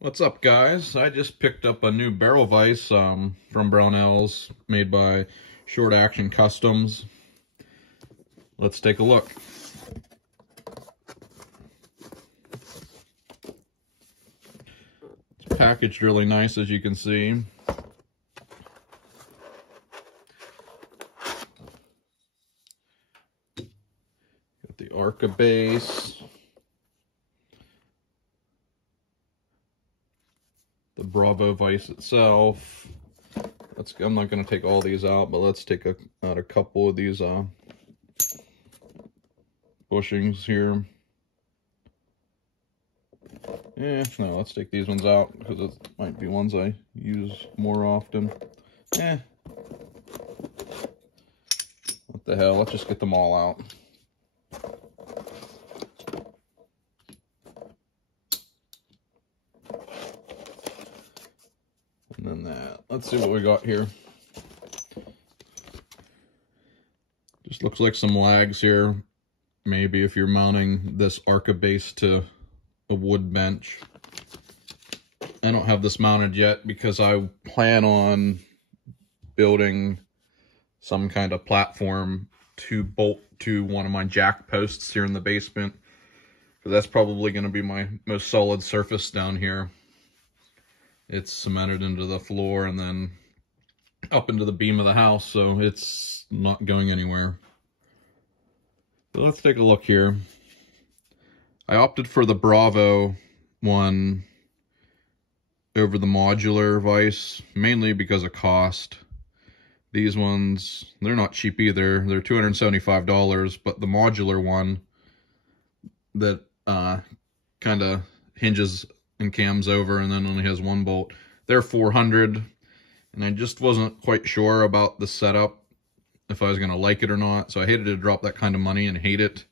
What's up, guys? I just picked up a new barrel vise from Brownells, made by Short Action Customs. Let's take a look. It's packaged really nice, as you can see. Got the Arca base. The Bravo vise itself. I'm not going to take all these out, but let's take out a couple of these bushings here. No, let's take these ones out because it might be ones I use more often. What the hell, let's just get them all out. And then that. Let's see what we got here. Just looks like some lags here. Maybe if you're mounting this Arca base to a wood bench. I don't have this mounted yet because I plan on building some kind of platform to bolt to one of my jack posts here in the basement. So that's probably going to be my most solid surface down here. It's cemented into the floor and then up into the beam of the house, so it's not going anywhere. So let's take a look here. I opted for the Bravo one over the Modular vise, mainly because of cost. These ones, they're not cheap either. They're $275, but the Modular one that kind of hinges and cams over and then only has one bolt, they're $400, and I just wasn't quite sure about the setup, if I was going to like it or not, so I hated to drop that kind of money and hate it.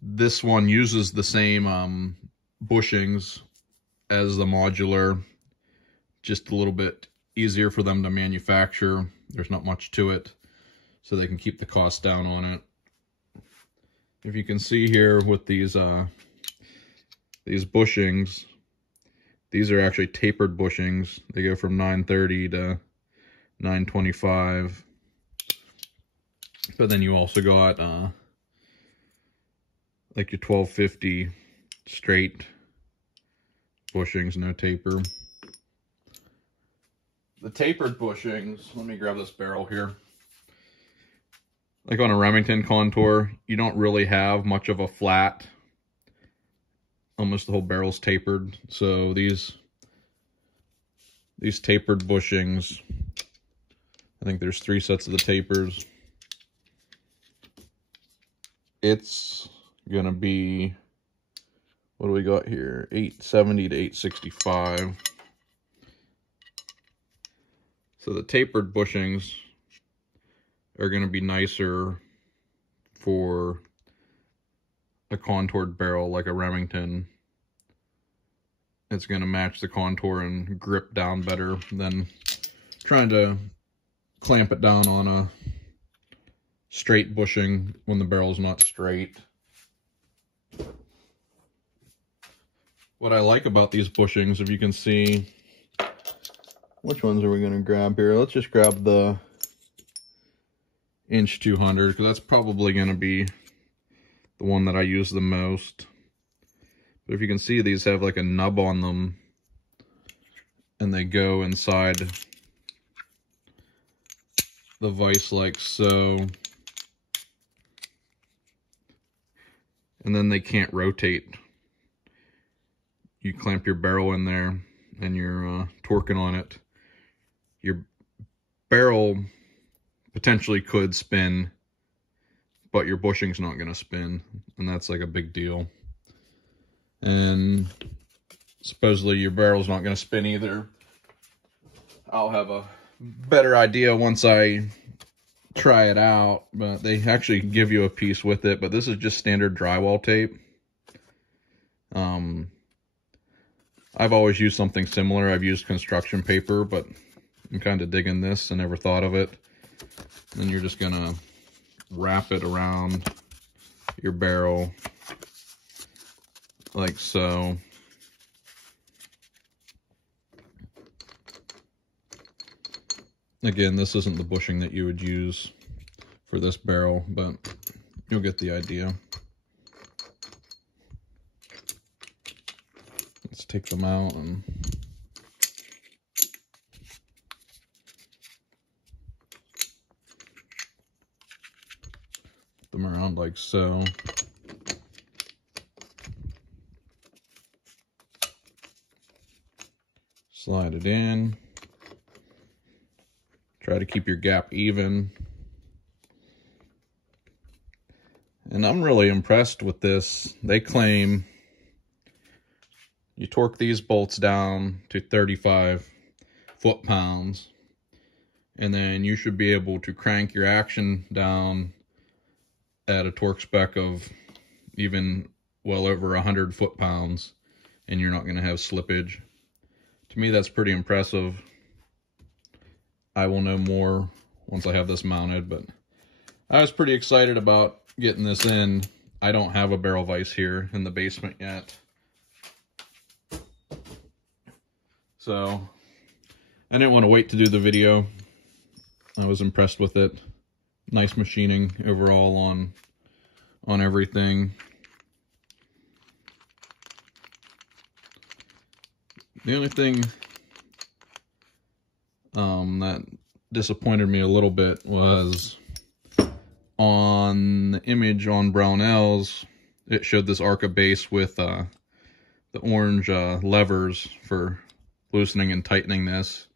This one uses the same bushings as the Modular, just a little bit easier for them to manufacture. There's not much to it, so they can keep the cost down on it. If you can see here with these bushings, these are actually tapered bushings. They go from 930 to 925. But then you also got like your 1250 straight bushings, no taper. The tapered bushings, let me grab this barrel here. Like on a Remington contour, you don't really have much of a flat. Almost the whole barrel's tapered. So these tapered bushings, I think there's 3 sets of the tapers. It's gonna be, what do we got here? 870 to 865. So the tapered bushings are gonna be nicer for a contoured barrel like a Remington. It's going to match the contour and grip down better than trying to clamp it down on a straight bushing when the barrel's not straight. What I like about these bushings, if you can see, which ones are we going to grab here? Let's just grab the inch 200 because that's probably going to be the one that I use the most. But if you can see, these have like a nub on them and they go inside the vise like so, and then they can't rotate. You clamp your barrel in there and you're torquing on it. Your barrel potentially could spin, but your bushing's not going to spin, and that's like a big deal. And supposedly your barrel's not going to spin either. I'll have a better idea once I try it out, but they actually give you a piece with it, but this is just standard drywall tape. I've always used something similar. I've used construction paper, but I'm kind of digging this. I never thought of it. Then you're just going to wrap it around your barrel like so. Again, this isn't the bushing that you would use for this barrel, but you'll get the idea. Let's take them out and put them around like so. Slide it in. Try to keep your gap even. And I'm really impressed with this. They claim you torque these bolts down to 35 foot-pounds, and then you should be able to crank your action down at a torque spec of even well over 100 foot-pounds, and you're not going to have slippage. To me, that's pretty impressive. I will know more once I have this mounted, but I was pretty excited about getting this in. I don't have a barrel vise here in the basement yet. So I didn't want to wait to do the video. I was impressed with it. Nice machining overall on everything. The only thing that disappointed me a little bit was on the image on Brownell's, it showed this Arca base with the orange levers for loosening and tightening this,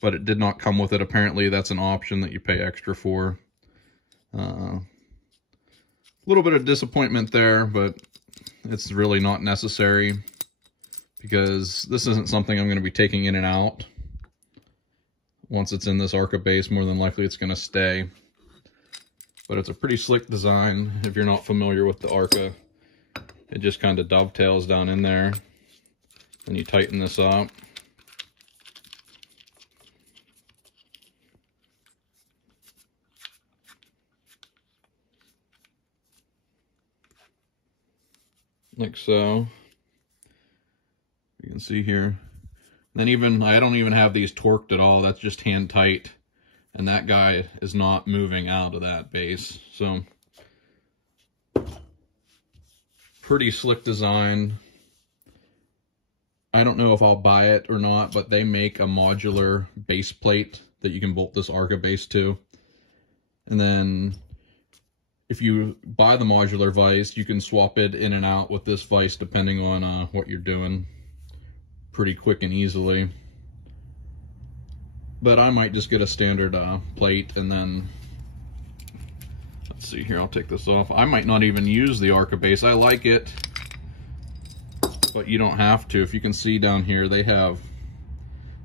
but it did not come with it. Apparently that's an option that you pay extra for. A little bit of disappointment there, but it's really not necessary because this isn't something I'm going to be taking in and out. Once it's in this Arca base, more than likely it's going to stay. But it's a pretty slick design. If you're not familiar with the Arca, it just kind of dovetails down in there. Then you tighten this up. Like so. You can see here. Then I don't even have these torqued at all. That's just hand tight. And that guy is not moving out of that base. So, pretty slick design. I don't know if I'll buy it or not, but they make a modular base plate that you can bolt this Arca base to. And then if you buy the modular vise, you can swap it in and out with this vise depending on what you're doing. Pretty quick and easily. But I might just get a standard plate, and then let's see here, I'll take this off. I might not even use the Arca base. I like it, but you don't have to. If you can see down here, they have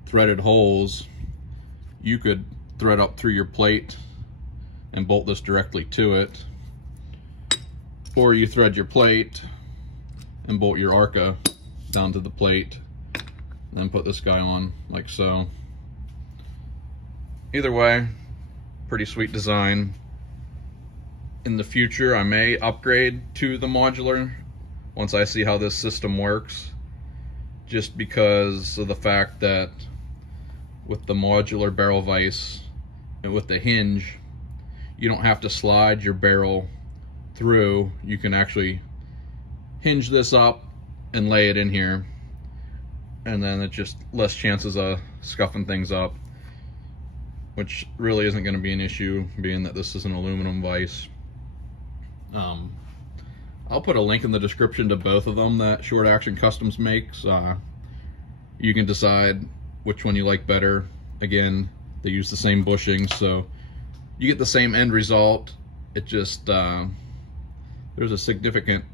threaded holes. You could thread up through your plate and bolt this directly to it, or you thread your plate and bolt your Arca down to the plate, then put this guy on like so. Either way, pretty sweet design. In the future, I may upgrade to the modular once I see how this system works, just because of the fact that with the modular barrel vise and with the hinge, you don't have to slide your barrel through. You can actually hinge this up and lay it in here, and then it's just less chances of scuffing things up, which really isn't going to be an issue, being that this is an aluminum vise. I'll put a link in the description to both of them that Short Action Customs makes. You can decide which one you like better. Again, they use the same bushing, so you get the same end result. It just, there's a significant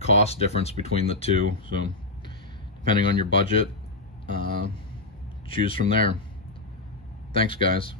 cost difference between the two, so depending on your budget, choose from there. Thanks, guys.